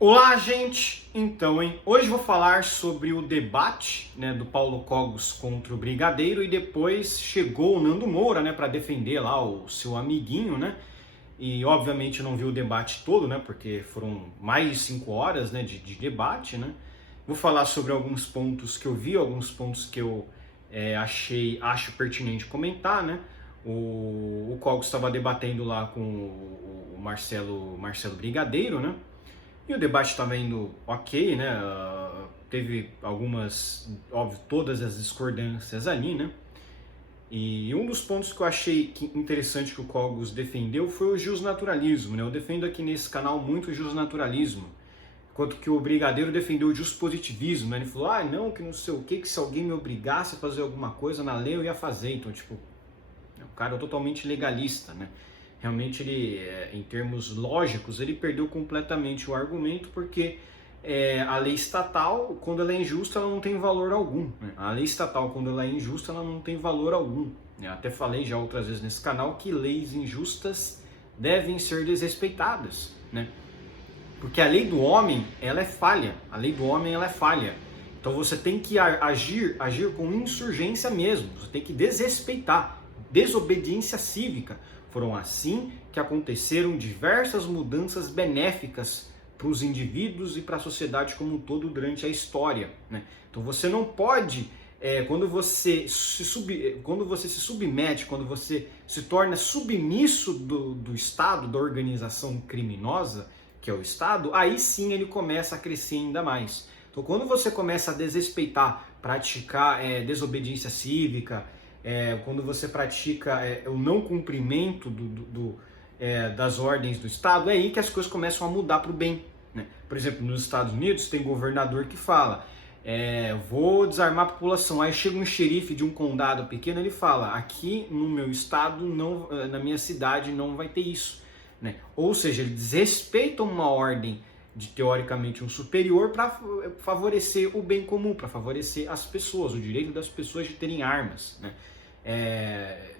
Olá, gente! Hoje vou falar sobre o debate, do Paulo Cogos contra o Brigadeiro, e depois chegou o Nando Moura, para defender lá o seu amiguinho, E obviamente eu não vi o debate todo, porque foram mais de 5 horas, de debate, Vou falar sobre alguns pontos que eu vi, alguns pontos que eu acho pertinente comentar, O Cogos estava debatendo lá com o Marcelo Brigadeiro, E o debate estava indo ok, teve algumas, óbvio, todas as discordâncias ali, E um dos pontos que eu achei interessante que o Cogos defendeu foi o justnaturalismo, Eu defendo aqui nesse canal muito o justnaturalismo, enquanto que o Brigadeiro defendeu o justpositivismo, Ele falou, não, que não sei o que se alguém me obrigasse a fazer alguma coisa na lei eu ia fazer. Então, o cara é totalmente legalista, Realmente ele, em termos lógicos, ele perdeu completamente o argumento, porque a lei estatal, quando ela é injusta, ela não tem valor algum. A lei estatal, quando ela é injusta, ela não tem valor algum. Eu até falei já outras vezes nesse canal que leis injustas devem ser desrespeitadas, Porque a lei do homem, ela é falha. A lei do homem, ela é falha. Então você tem que agir com insurgência mesmo. Você tem que desrespeitar. Desobediência cívica. Foram assim que aconteceram diversas mudanças benéficas para os indivíduos e para a sociedade como um todo durante a história, Então você não pode, quando você se submete, quando você se torna submisso do Estado, da organização criminosa, que é o Estado, aí sim ele começa a crescer ainda mais. Então quando você começa a desrespeitar, praticar desobediência cívica, quando você pratica o não cumprimento das ordens do Estado, é aí que as coisas começam a mudar para o bem. Por exemplo, nos Estados Unidos tem governador que fala, vou desarmar a população, aí chega um xerife de um condado pequeno, ele fala, aqui no meu estado, não, na minha cidade não vai ter isso. Ou seja, ele desrespeita uma ordem de teoricamente um superior para favorecer o bem comum, para favorecer as pessoas, o direito das pessoas de terem armas.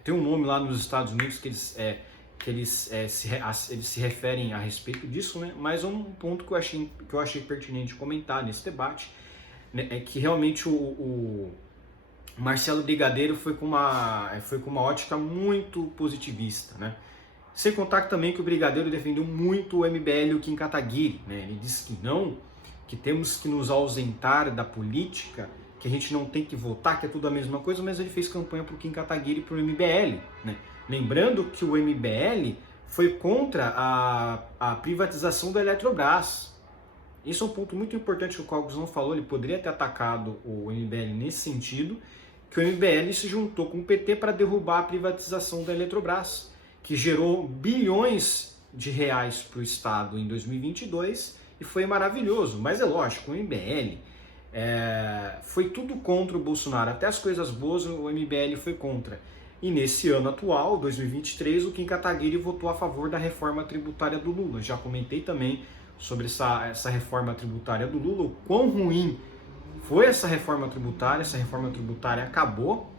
Tem um nome lá nos Estados Unidos que eles se referem a respeito disso, Mas um ponto que eu achei pertinente comentar nesse debate, é que realmente o Marcelo Brigadeiro foi com uma ótica muito positivista, Sem contar também que o Brigadeiro defendeu muito o MBL e o Kim Kataguiri, Ele disse que não, que temos que nos ausentar da política, que a gente não tem que votar, que é tudo a mesma coisa, mas ele fez campanha para o Kim Kataguiri e para o MBL, Lembrando que o MBL foi contra a privatização da Eletrobras. Isso é um ponto muito importante que o Cogos não falou, ele poderia ter atacado o MBL nesse sentido, que o MBL se juntou com o PT para derrubar a privatização da Eletrobras, que gerou bilhões de reais para o Estado em 2022 e foi maravilhoso. Mas é lógico, o MBL foi tudo contra o Bolsonaro, até as coisas boas o MBL foi contra. E nesse ano atual, 2023, o Kim Kataguiri votou a favor da reforma tributária do Lula. Já comentei também sobre essa reforma tributária do Lula, o quão ruim foi essa reforma tributária acabou,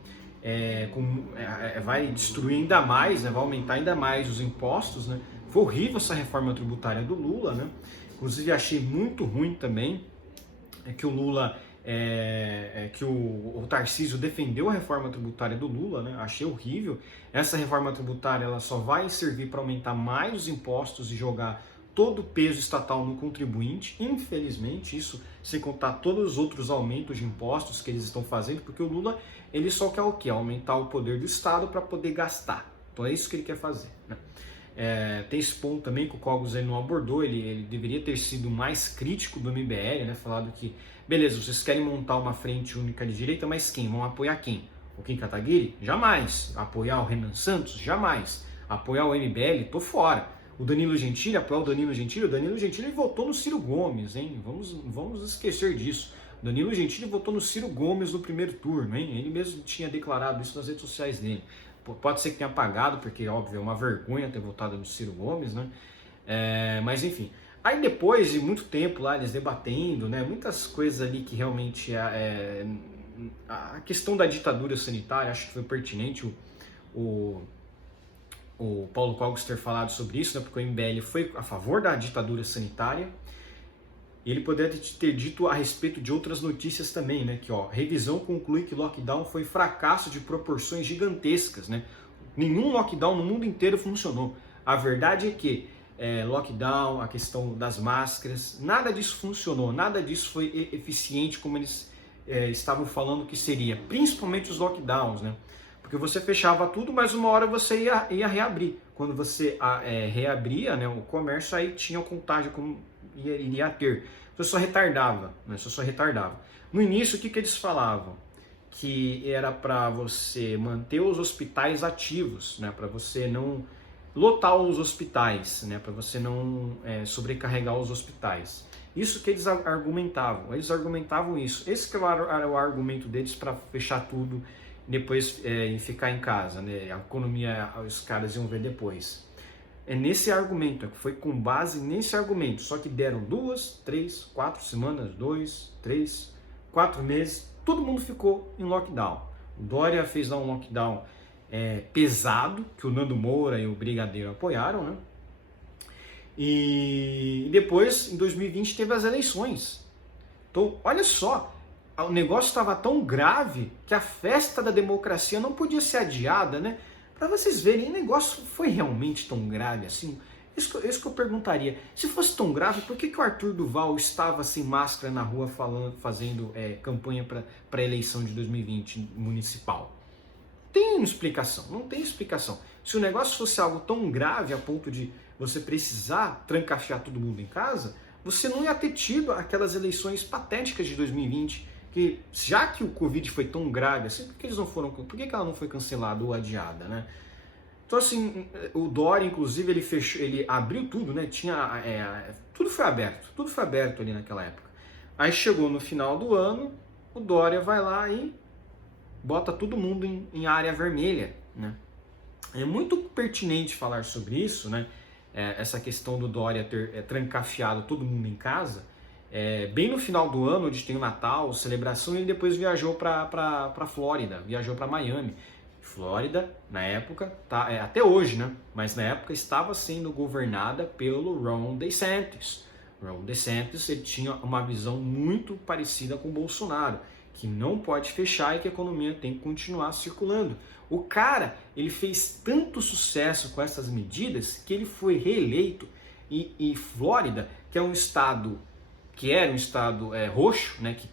vai destruir ainda mais, vai aumentar ainda mais os impostos, Foi horrível essa reforma tributária do Lula, Inclusive achei muito ruim também que o Lula, que o Tarcísio defendeu a reforma tributária do Lula, Achei horrível. Essa reforma tributária ela só vai servir para aumentar mais os impostos e jogar todo o peso estatal no contribuinte, infelizmente, isso sem contar todos os outros aumentos de impostos que eles estão fazendo, porque o Lula ele só quer o quê? Aumentar o poder do Estado para poder gastar. Então é isso que ele quer fazer. Tem esse ponto também que o Cogos ele não abordou, ele deveria ter sido mais crítico do MBL, falado que, beleza, vocês querem montar uma frente única de direita, mas quem? Vão apoiar quem? O Kim Kataguiri? Jamais. Apoiar o Renan Santos? Jamais. Apoiar o MBL? Tô fora. O Danilo Gentili, apoiar o Danilo Gentili votou no Ciro Gomes, hein? Vamos esquecer disso. O Danilo Gentili votou no Ciro Gomes no primeiro turno, hein? Ele mesmo tinha declarado isso nas redes sociais dele. Pode ser que tenha apagado, porque, óbvio, é uma vergonha ter votado no Ciro Gomes, Mas, enfim. Aí, depois de muito tempo lá, eles debatendo, muitas coisas ali que realmente... a questão da ditadura sanitária, acho que foi pertinente o Paulo Cogos ter falado sobre isso, porque o MBL foi a favor da ditadura sanitária. Ele poderia ter dito a respeito de outras notícias também, né? Que, ó, revisão conclui que lockdown foi fracasso de proporções gigantescas, né? Nenhum lockdown no mundo inteiro funcionou. A verdade é que lockdown, a questão das máscaras, nada disso funcionou, nada disso foi eficiente como eles estavam falando que seria, principalmente os lockdowns, né? Porque você fechava tudo, mas uma hora você ia reabrir. Quando você reabria, né, o comércio, aí tinha o contágio como iria ter. Você só retardava, né? Você só retardava. No início, o que eles falavam? Que era para você manter os hospitais ativos, né? Para você não lotar os hospitais, né? Para você não sobrecarregar os hospitais. Isso que eles argumentavam. Eles argumentavam isso. Esse que era o argumento deles para fechar tudo depois ficar em casa, né? A economia, os caras iam ver depois. É nesse argumento, foi com base nesse argumento, só que deram 2, 3, 4 semanas, 2, 3, 4 meses, todo mundo ficou em lockdown. O Dória fez lá um lockdown pesado, que o Nando Moura e o Brigadeiro apoiaram, né? E depois, em 2020, teve as eleições. Então, olha só, o negócio estava tão grave que a festa da democracia não podia ser adiada, né? Para vocês verem, o negócio foi realmente tão grave assim? Isso que eu perguntaria. Se fosse tão grave, por que o Arthur Duval estava sem máscara na rua fazendo campanha para a eleição de 2020 municipal? Tem explicação, não tem explicação. Se o negócio fosse algo tão grave a ponto de você precisar trancafiar todo mundo em casa, você não ia ter tido aquelas eleições patéticas de 2020, que já que o Covid foi tão grave assim, por que ela não foi cancelada ou adiada, né? Então assim, o Dória, inclusive, ele abriu tudo, né? Tudo foi aberto ali naquela época. Aí chegou no final do ano, o Dória vai lá e bota todo mundo em área vermelha, né? É muito pertinente falar sobre isso, né? Essa questão do Dória ter trancafiado todo mundo em casa. Bem no final do ano, onde tem o Natal, celebração, ele depois viajou para Flórida, viajou para Miami. Flórida, na época, até hoje, né? Mas na época estava sendo governada pelo Ron DeSantis. Ron DeSantis, ele tinha uma visão muito parecida com o Bolsonaro, que não pode fechar e que a economia tem que continuar circulando. O cara, ele fez tanto sucesso com essas medidas que ele foi reeleito e Flórida, que é um estado que era um estado roxo, né, que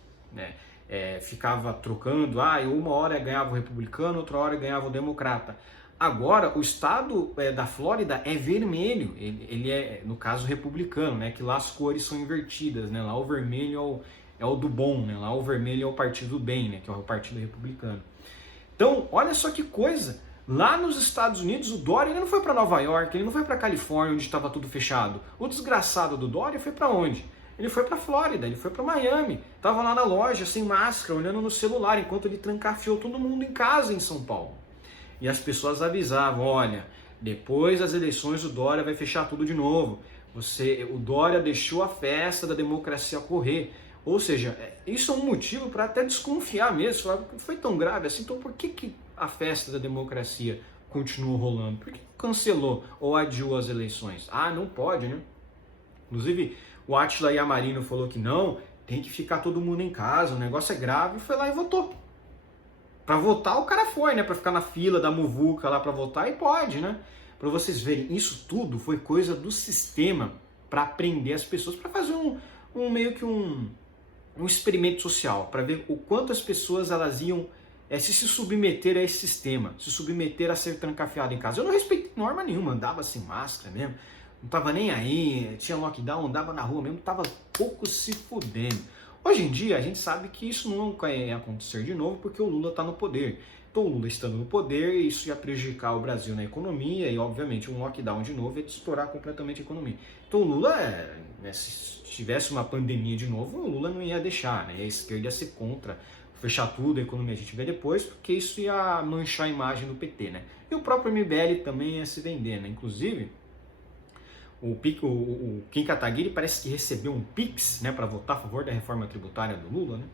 ficava trocando, uma hora ganhava o republicano, outra hora ganhava o democrata. Agora, o estado da Flórida é vermelho, ele é, no caso, republicano, né, que lá as cores são invertidas, né, lá o vermelho é o do bom, né, lá o vermelho é o partido do bem, né, que é o partido republicano. Então, olha só que coisa, lá nos Estados Unidos, o Dória ele não foi para Nova York, ele não foi para Califórnia, onde estava tudo fechado. O desgraçado do Dória foi para onde? Ele foi para Flórida, ele foi para Miami, estava lá na loja sem máscara, olhando no celular, enquanto ele trancafiou todo mundo em casa em São Paulo. E as pessoas avisavam, olha, depois das eleições o Dória vai fechar tudo de novo. O Dória deixou a festa da democracia correr. Ou seja, isso é um motivo para até desconfiar mesmo, falar, foi tão grave assim, então por que a festa da democracia continuou rolando? Por que cancelou ou adiou as eleições? Não pode, né? Inclusive, o Átila Yamarino falou que não, tem que ficar todo mundo em casa, o negócio é grave, e foi lá e votou. Para votar o cara foi, né? Para ficar na fila da muvuca lá para votar, e pode, né? Para vocês verem, isso tudo foi coisa do sistema para prender as pessoas, para fazer meio que um experimento social, para ver o quanto as pessoas elas iam se submeter a esse sistema, se submeter a ser trancafiado em casa. Eu não respeitei norma nenhuma, andava sem máscara mesmo, não tava nem aí, tinha lockdown, andava na rua mesmo, tava pouco se fudendo. Hoje em dia a gente sabe que isso não vai acontecer de novo porque o Lula está no poder. Então o Lula estando no poder, isso ia prejudicar o Brasil na economia e obviamente um lockdown de novo ia estourar completamente a economia. Então o Lula, se tivesse uma pandemia de novo, o Lula não ia deixar, né? A esquerda ia ser contra fechar tudo, a economia a gente vê depois, porque isso ia manchar a imagem do PT, né? E o próprio MBL também ia se vender, né? Inclusive, o Kim Kataguiri parece que recebeu um Pix, né, para votar a favor da reforma tributária do Lula, né?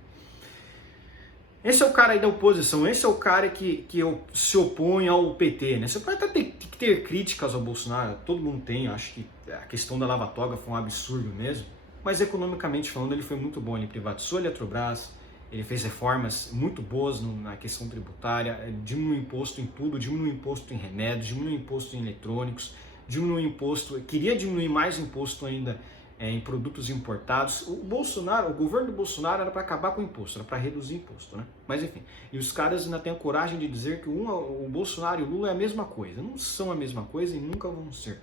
Esse é o cara aí da oposição, esse é o cara que se opõe ao PT, né? Você pode até ter que ter críticas ao Bolsonaro, todo mundo tem, acho que a questão da Lava Toga foi um absurdo mesmo, mas economicamente falando ele foi muito bom. Ele privatizou a Eletrobras, ele fez reformas muito boas na questão tributária, diminuiu imposto em tudo, diminuiu imposto em remédios, diminuiu imposto em eletrônicos, diminuiu imposto, queria diminuir mais imposto ainda em produtos importados. O governo do Bolsonaro era para acabar com o imposto, era para reduzir imposto, né? Mas enfim, e os caras ainda têm a coragem de dizer que o Bolsonaro e o Lula é a mesma coisa. Não são a mesma coisa e nunca vão ser.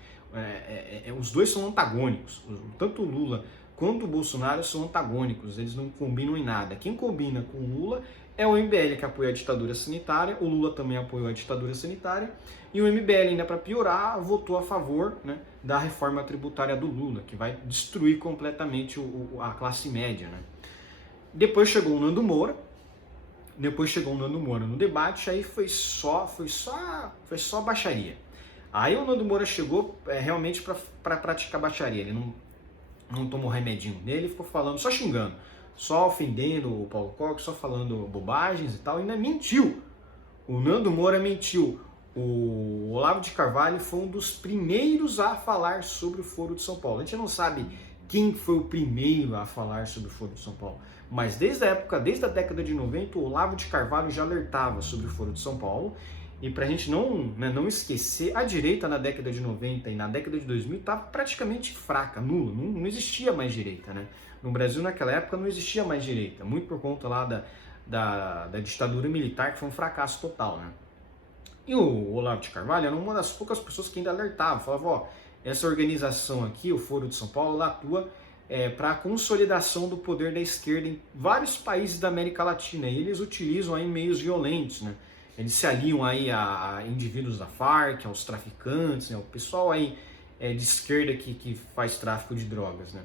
Os dois são antagônicos, tanto o Lula quanto o Bolsonaro são antagônicos, eles não combinam em nada. Quem combina com o Lula é o MBL, que apoia a ditadura sanitária, o Lula também apoiou a ditadura sanitária, e o MBL, ainda para piorar, votou a favor, né, da reforma tributária do Lula, que vai destruir completamente a classe média. Né? Depois chegou o Nando Moura no debate, aí foi só baixaria. Aí o Nando Moura chegou realmente para praticar baixaria, ele não tomou remedinho nele, ficou falando, só xingando, só ofendendo o Paulo Cogos, só falando bobagens e tal, e ainda mentiu. O Nando Moura mentiu. O Olavo de Carvalho foi um dos primeiros a falar sobre o Foro de São Paulo. A gente não sabe quem foi o primeiro a falar sobre o Foro de São Paulo, mas desde a década de 90, o Olavo de Carvalho já alertava sobre o Foro de São Paulo. E para a gente não esquecer, a direita na década de 90 e na década de 2000 estava praticamente fraca, nula, não existia mais direita. Né? No Brasil, naquela época, não existia mais direita, muito por conta lá da ditadura militar, que foi um fracasso total. Né? E o Olavo de Carvalho era uma das poucas pessoas que ainda alertava, falava, ó, essa organização aqui, o Foro de São Paulo, ela atua para a consolidação do poder da esquerda em vários países da América Latina, e eles utilizam aí meios violentos, né? Eles se aliam aí a indivíduos da Farc, aos traficantes, né? O pessoal aí de esquerda que faz tráfico de drogas, né?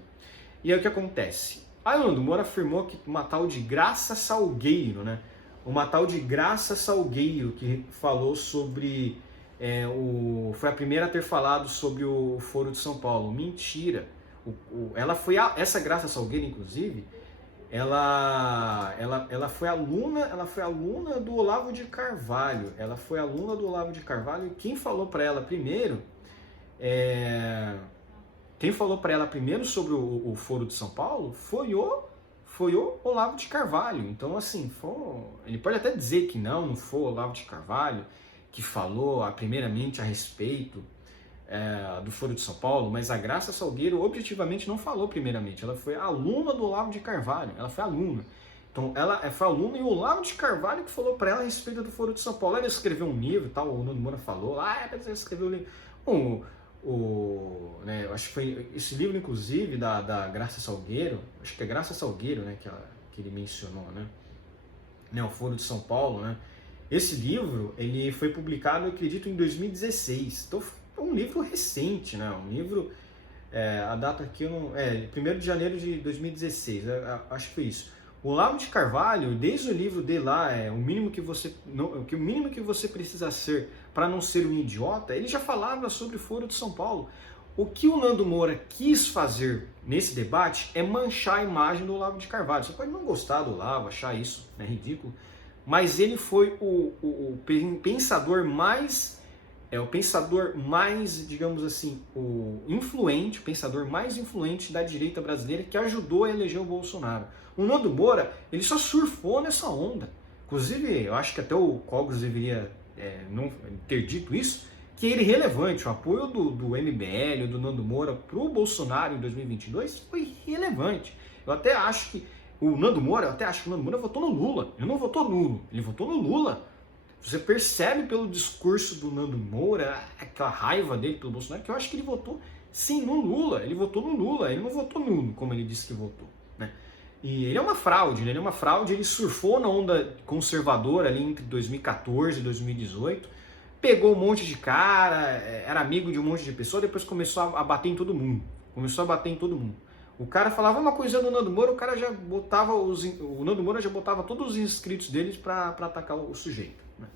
E aí o que acontece? Aí o Nando Moura afirmou que uma tal de Graça Salgueiro, né? Uma tal de Graça Salgueiro que falou sobre... foi a primeira a ter falado sobre o Foro de São Paulo. Mentira! Essa Graça Salgueiro, inclusive... Ela foi aluna do Olavo de Carvalho. Ela foi aluna do Olavo de Carvalho, e quem falou para ela primeiro sobre o Foro de São Paulo foi o Olavo de Carvalho. Então, assim, ele pode até dizer que não foi o Olavo de Carvalho que falou primeiramente a respeito do Foro de São Paulo, mas a Graça Salgueiro objetivamente não falou primeiramente. Ela foi aluna do Olavo de Carvalho, ela foi aluna. Então ela foi aluna e o Olavo de Carvalho que falou para ela a respeito do Foro de São Paulo. Ela escreveu um livro, tal, o Nando Moura falou, ela escreveu um livro. Eu acho que foi esse livro, inclusive, da Graça Salgueiro, acho que é Graça Salgueiro, né, que ele mencionou, né, o Foro de São Paulo, né. Esse livro, ele foi publicado, eu acredito, em 2016, então é um livro recente, né? Um livro, a data aqui, 1º de janeiro de 2016, acho que foi isso. O Olavo de Carvalho, desde o livro dele lá, o mínimo que você precisa ser para não ser um idiota, ele já falava sobre o Foro de São Paulo. O que o Nando Moura quis fazer nesse debate é manchar a imagem do Olavo de Carvalho. Você pode não gostar do Olavo, achar isso ridículo, mas ele foi o pensador mais... o pensador mais, digamos assim, o pensador mais influente da direita brasileira, que ajudou a eleger o Bolsonaro. O Nando Moura, ele só surfou nessa onda. Inclusive, eu acho que até o Cogos deveria não ter dito isso, que ele é irrelevante. O apoio do MBL, do Nando Moura para o Bolsonaro em 2022 foi relevante. Eu até acho que o Nando Moura votou no Lula. Ele não votou nulo, ele votou no Lula. Você percebe pelo discurso do Nando Moura, aquela raiva dele pelo Bolsonaro, que eu acho que ele votou sim no Lula. Ele votou no Lula, ele não votou nulo, como ele disse que votou. Né? E ele é uma fraude, ele surfou na onda conservadora ali entre 2014 e 2018, pegou um monte de cara, era amigo de um monte de pessoa, depois começou a bater em todo mundo. O cara falava uma coisa do Nando Moura, o Nando Moura já botava todos os inscritos deles para atacar o sujeito. Né?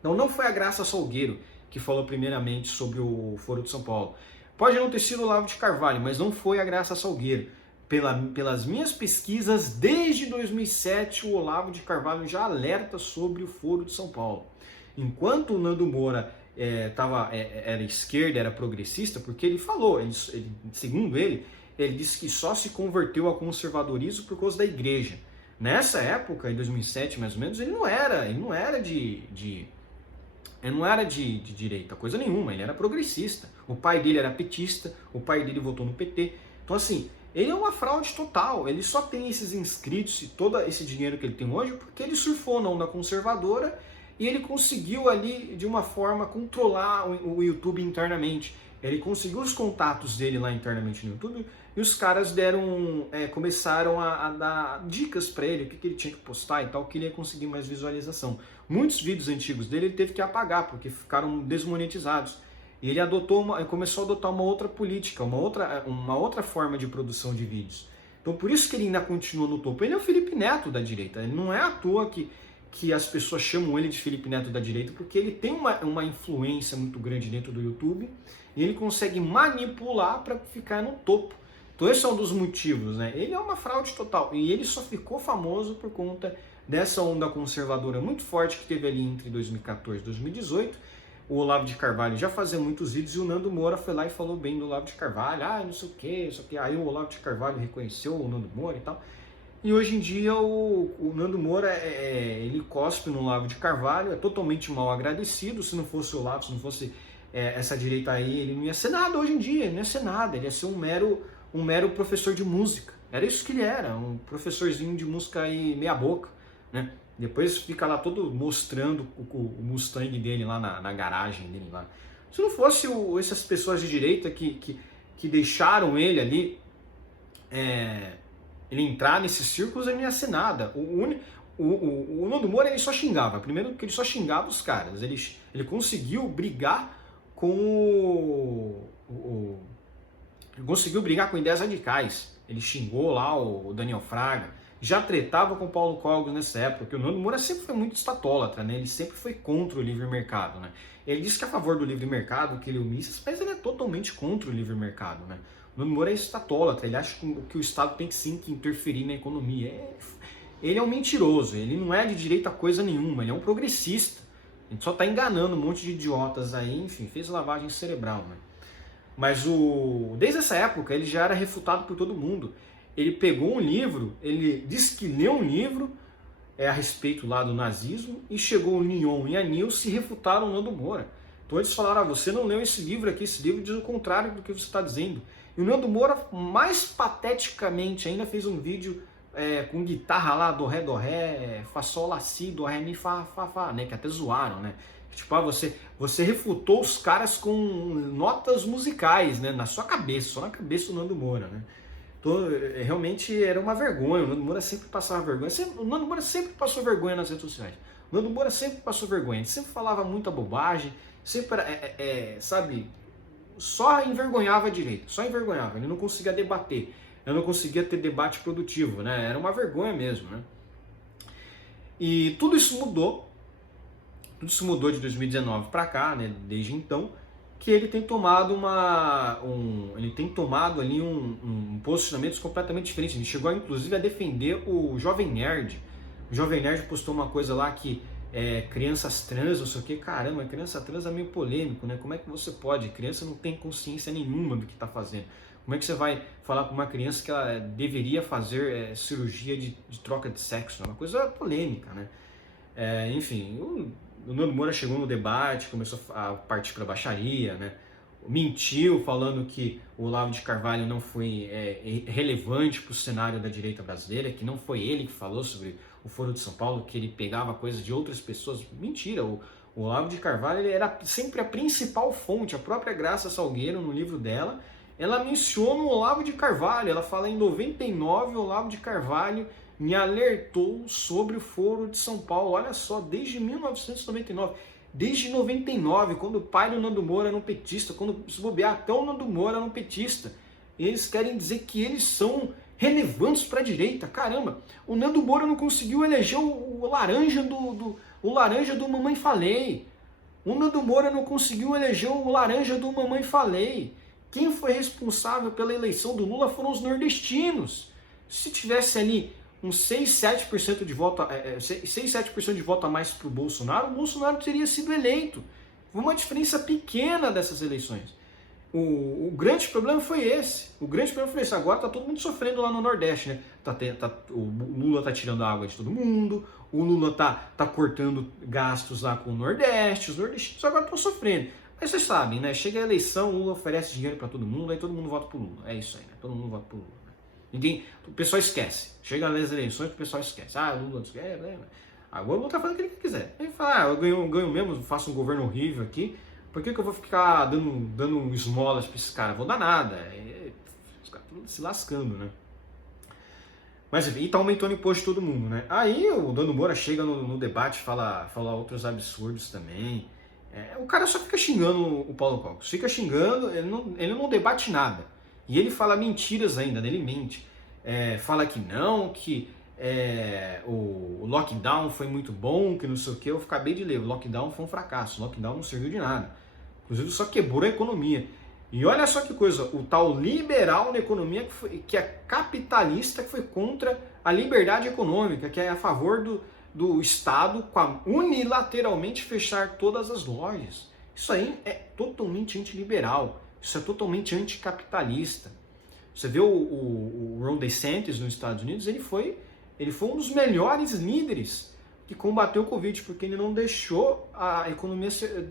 Então não foi a Graça Salgueiro que falou primeiramente sobre o Foro de São Paulo. Pode não ter sido o Olavo de Carvalho, mas não foi a Graça Salgueiro. Pelas minhas pesquisas, desde 2007, o Olavo de Carvalho já alerta sobre o Foro de São Paulo. Enquanto o Nando Moura era esquerda, era progressista, porque ele falou, segundo ele, ele disse que só se converteu ao conservadorismo por causa da igreja. Nessa época, em 2007 mais ou menos, ele não era de direita, coisa nenhuma, ele era progressista. O pai dele era petista, o pai dele votou no PT. Então assim, ele é uma fraude total, ele só tem esses inscritos e todo esse dinheiro que ele tem hoje porque ele surfou na onda conservadora e ele conseguiu ali, de uma forma, controlar o YouTube internamente. Ele conseguiu os contatos dele lá internamente no YouTube e os caras começaram a dar dicas para ele, o que ele tinha que postar e tal, que ele ia conseguir mais visualização. Muitos vídeos antigos dele ele teve que apagar, porque ficaram desmonetizados. E ele começou a adotar uma outra política, uma outra forma de produção de vídeos. Então por isso que ele ainda continua no topo. Ele é o Felipe Neto da direita. Ele não é à toa que as pessoas chamam ele de Felipe Neto da direita, porque ele tem uma influência muito grande dentro do YouTube e ele consegue manipular para ficar no topo. Então esse é um dos motivos, né? Ele é uma fraude total e ele só ficou famoso por conta dessa onda conservadora muito forte que teve ali entre 2014 e 2018. O Olavo de Carvalho já fazia muitos vídeos e o Nando Moura foi lá e falou bem do Olavo de Carvalho, não sei o que, isso aqui. Aí o Olavo de Carvalho reconheceu o Nando Moura e tal. E hoje em dia o Nando Moura, ele cospe no Olavo de Carvalho, é totalmente mal agradecido. Se não fosse o Olavo, se não fosse essa direita aí, ele não ia ser nada hoje em dia, ele não ia ser nada, ele ia ser um mero professor de música. Era isso que ele era, um professorzinho de música aí meia boca, né? Depois fica lá todo mostrando o Mustang dele lá na garagem dele lá. Se não fosse essas pessoas de direita que deixaram ele ali, ele entrar nesses círculos, ele não ia ser nada. O Nando Moura, ele só xingava. Primeiro que ele só xingava os caras. Ele conseguiu brigar com ele conseguiu brigar com ideias radicais. Ele xingou lá o Daniel Fraga. Já tretava com o Paulo Cogos nessa época, porque o Nando Moura sempre foi muito estatólatra, né? Ele sempre foi contra o livre mercado, né? Ele disse que é a favor do livre mercado, que ele é o Mises, mas ele é totalmente contra o livre mercado, né? O Nando Moura é estatólatra, ele acha que o Estado tem que sim que interferir na economia. Ele é um mentiroso, ele não é de direita coisa nenhuma, ele é um progressista. A gente só está enganando um monte de idiotas aí, enfim, fez lavagem cerebral, né? Mas desde essa época ele já era refutado por todo mundo. Ele pegou um livro, ele disse que leu um livro a respeito lá do nazismo e chegou o Nion e a Nilce e refutaram o Nando Moura. Então eles falaram, você não leu esse livro aqui, esse livro diz o contrário do que você está dizendo. E o Nando Moura, mais pateticamente, ainda fez um vídeo com guitarra lá, do ré, fá, sol, lá, si, do, ré, mi, fá, né, que até zoaram, né. Tipo, você refutou os caras com notas musicais, né, na sua cabeça, só na cabeça do Nando Moura, né. Então, realmente era uma vergonha. O Nando Moura sempre passava vergonha. O Nando Moura sempre passou vergonha nas redes sociais. O Nando Moura sempre passou vergonha. Ele sempre falava muita bobagem. Sempre, sabe, só envergonhava direito. Só envergonhava. Ele não conseguia debater. Ele não conseguia ter debate produtivo, né? Era uma vergonha mesmo, né? E tudo isso mudou. Tudo isso mudou de 2019 para cá, né? Desde então, que ele tem tomado ali um posicionamento completamente diferente. Ele chegou inclusive a defender o Jovem Nerd. O Jovem Nerd postou uma coisa lá que crianças trans, não sei o que, caramba, criança trans é meio polêmico, né? Como é que você pode? Criança não tem consciência nenhuma do que está fazendo. Como é que você vai falar para uma criança que ela deveria fazer cirurgia de troca de sexo? É uma coisa polêmica, né? Enfim, o Nando Moura chegou no debate, começou a partir para baixaria, né? Mentiu falando que o Olavo de Carvalho não foi relevante para o cenário da direita brasileira, que não foi ele que falou sobre o Foro de São Paulo, que ele pegava coisas de outras pessoas. Mentira, o Olavo de Carvalho ele era sempre a principal fonte. A própria Graça Salgueiro, no livro dela, ela menciona o Olavo de Carvalho. Ela fala em 99, o Olavo de Carvalho me alertou sobre o Foro de São Paulo. Olha só, desde 1999, desde 99, quando o pai do Nando Moura era um petista, quando se bobear até o Nando Moura era um petista, eles querem dizer que eles são relevantes para a direita. Caramba, o Nando Moura não conseguiu eleger o laranja do Mamãe Falei. O Nando Moura não conseguiu eleger o laranja do Mamãe Falei. Quem foi responsável pela eleição do Lula foram os nordestinos. Se tivesse ali uns 6, 7% de voto, 6, 7% de voto a mais para o Bolsonaro teria sido eleito. Foi uma diferença pequena dessas eleições. O grande problema foi esse. O grande problema foi esse. Agora tá todo mundo sofrendo lá no Nordeste, né? O Lula tá tirando a água de todo mundo, o Lula tá cortando gastos lá com o Nordeste, os nordestinos agora estão sofrendo. Mas vocês sabem, né? Chega a eleição, o Lula oferece dinheiro para todo mundo, aí todo mundo vota pro Lula. É isso aí, né? Todo mundo vota pro Lula. O pessoal esquece. Chega nas eleições, o pessoal esquece. Ah, o Lula não esquece, né? Agora o Lula tá fazendo o que ele quiser. Ele fala, eu ganho mesmo, faço um governo horrível aqui. Por que eu vou ficar dando esmolas pra esses caras? Vou dar nada. Os caras estão se lascando, né? Mas enfim, tá aumentando o imposto de todo mundo, né? Aí o Nando Moura chega no debate, fala outros absurdos também. O cara só fica xingando o Paulo Cogos. Fica xingando, ele não debate nada. E ele fala mentiras ainda, né? Ele mente. Fala que não, que o lockdown foi muito bom, que não sei o que. Eu acabei de ler, o lockdown foi um fracasso. O lockdown não serviu de nada. Inclusive só quebrou a economia. E olha só que coisa, o tal liberal na economia que é capitalista, que foi contra a liberdade econômica, que é a favor do Estado unilateralmente fechar todas as lojas. Isso aí é totalmente antiliberal, isso é totalmente anticapitalista. Você vê o Ron DeSantis nos Estados Unidos, ele foi um dos melhores líderes que combateu o Covid, porque ele não deixou a economia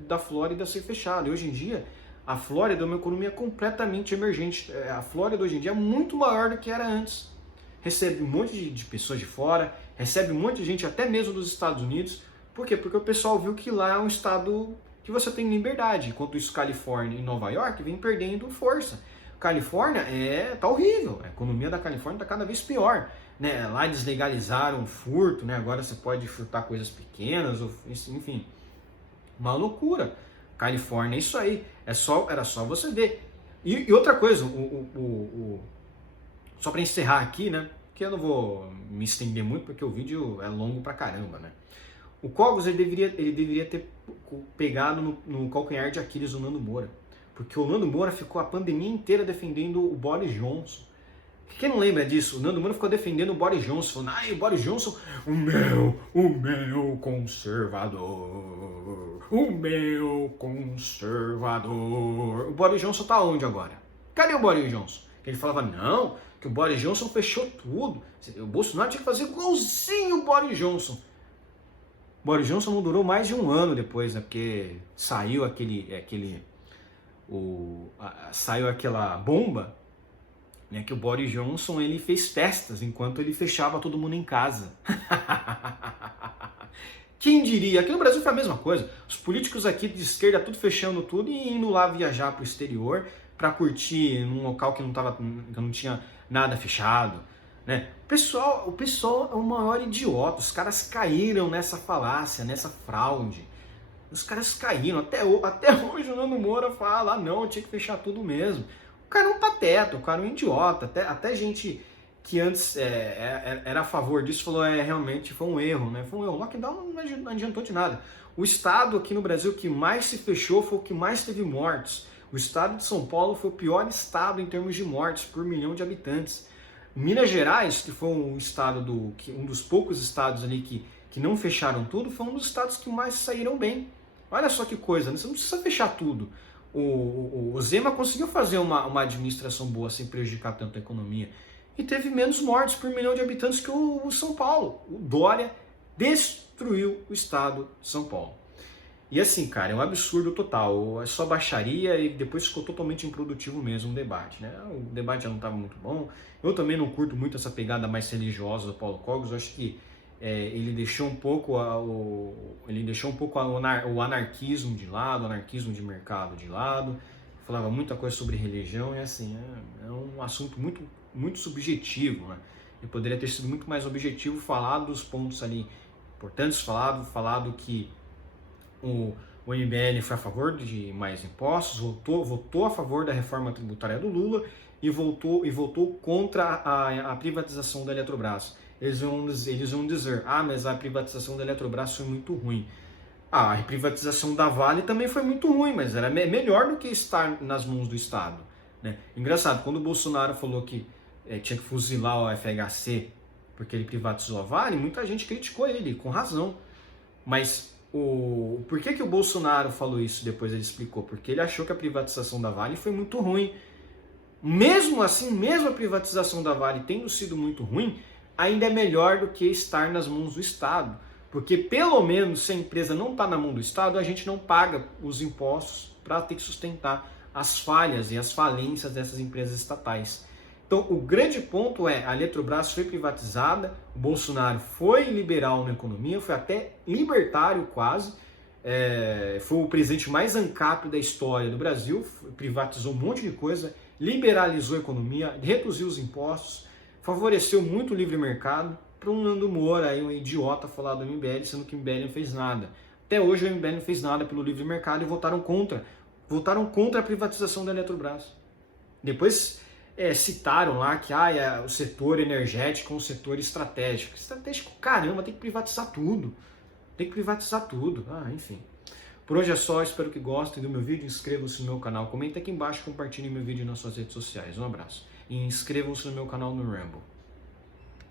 da Flórida ser fechada. E hoje em dia, a Flórida é uma economia completamente emergente. A Flórida hoje em dia é muito maior do que era antes. Recebe um monte de pessoas de fora, recebe um monte de gente até mesmo dos Estados Unidos. Por quê? Porque o pessoal viu que lá é um estado que você tem liberdade, enquanto isso Califórnia e Nova York vem perdendo força. Califórnia tá horrível, a economia da Califórnia está cada vez pior. Né? Lá eles legalizaram o furto, né? Agora você pode furtar coisas pequenas, enfim, uma loucura. Califórnia é isso aí, era só você ver. E outra coisa, só para encerrar aqui, né? Que eu não vou me estender muito porque o vídeo é longo pra caramba, né? O Cogos ele deveria ter pegado no calcanhar de Aquiles do Nando Moura, porque o Nando Moura ficou a pandemia inteira defendendo o Boris Johnson. Quem não lembra disso? O Nando Moura ficou defendendo o Boris Johnson, falando, o Boris Johnson, o meu conservador, o meu conservador. O Boris Johnson tá onde agora? Cadê o Boris Johnson? Ele falava, não, que o Boris Johnson fechou tudo. O Bolsonaro tinha que fazer igualzinho o Boris Johnson. O Boris Johnson não durou mais de um ano depois, né? Porque saiu saiu aquela bomba, né, que o Boris Johnson ele fez festas enquanto ele fechava todo mundo em casa. Quem diria? Aqui no Brasil foi a mesma coisa. Os políticos aqui de esquerda tudo fechando tudo e indo lá viajar para o exterior para curtir num local que não tinha nada fechado. Né? O pessoal é o maior idiota. Os caras caíram nessa falácia, nessa fraude. Os caras caíram. Até hoje o Nando Moura fala, não, tinha que fechar tudo mesmo. O cara é um pateta, o cara é um idiota. Até gente que antes era a favor disso falou, realmente foi um erro, né? Foi um erro. O lockdown não adiantou de nada. O estado aqui no Brasil que mais se fechou foi o que mais teve mortes. O estado de São Paulo foi o pior estado em termos de mortes por 1 milhão de habitantes. Minas Gerais, que foi um dos poucos estados ali que não fecharam tudo, foi um dos estados que mais saíram bem. Olha só que coisa, né? Você não precisa fechar tudo. O Zema conseguiu fazer uma administração boa sem prejudicar tanto a economia. E teve menos mortes por 1 milhão de habitantes que o São Paulo. O Dória destruiu o estado de São Paulo. E assim, cara, é um absurdo total. É só baixaria e depois ficou totalmente improdutivo mesmo o debate, né? O debate já não estava muito bom. Eu também não curto muito essa pegada mais religiosa do Paulo Cogos. Eu acho que ele deixou um pouco o anarquismo de lado, o anarquismo de mercado de lado. Falava muita coisa sobre religião e assim, é um assunto muito, muito subjetivo, né? E poderia ter sido muito mais objetivo falar dos pontos ali importantes, falado que o MBL foi a favor de mais impostos, votou a favor da reforma tributária do Lula e votou contra a privatização da Eletrobras. Eles vão dizer, mas a privatização da Eletrobras foi muito ruim. A privatização da Vale também foi muito ruim, mas era melhor do que estar nas mãos do Estado. Né? Engraçado, quando o Bolsonaro falou que tinha que fuzilar o FHC porque ele privatizou a Vale, muita gente criticou ele, com razão. Mas Por que o Bolsonaro falou isso depois ele explicou? Porque ele achou que a privatização da Vale foi muito ruim. Mesmo assim, mesmo a privatização da Vale tendo sido muito ruim, ainda é melhor do que estar nas mãos do Estado. Porque pelo menos se a empresa não está na mão do Estado, a gente não paga os impostos para ter que sustentar as falhas e as falências dessas empresas estatais. Então o grande ponto é, a Eletrobras foi privatizada, o Bolsonaro foi liberal na economia, foi até libertário quase, foi o presidente mais ANCAP da história do Brasil, privatizou um monte de coisa, liberalizou a economia, reduziu os impostos, favoreceu muito o livre mercado, para um Nando Moura, aí, um idiota, falar do MBL, sendo que o MBL não fez nada. Até hoje o MBL não fez nada pelo livre mercado e votaram contra a privatização da Eletrobras. Depois citaram lá que o setor energético é um setor estratégico. Estratégico, caramba, tem que privatizar tudo. Enfim. Por hoje é só, espero que gostem do meu vídeo, inscrevam-se no meu canal, comentem aqui embaixo, compartilhem meu vídeo nas suas redes sociais. Um abraço. E inscrevam-se no meu canal no Rumble.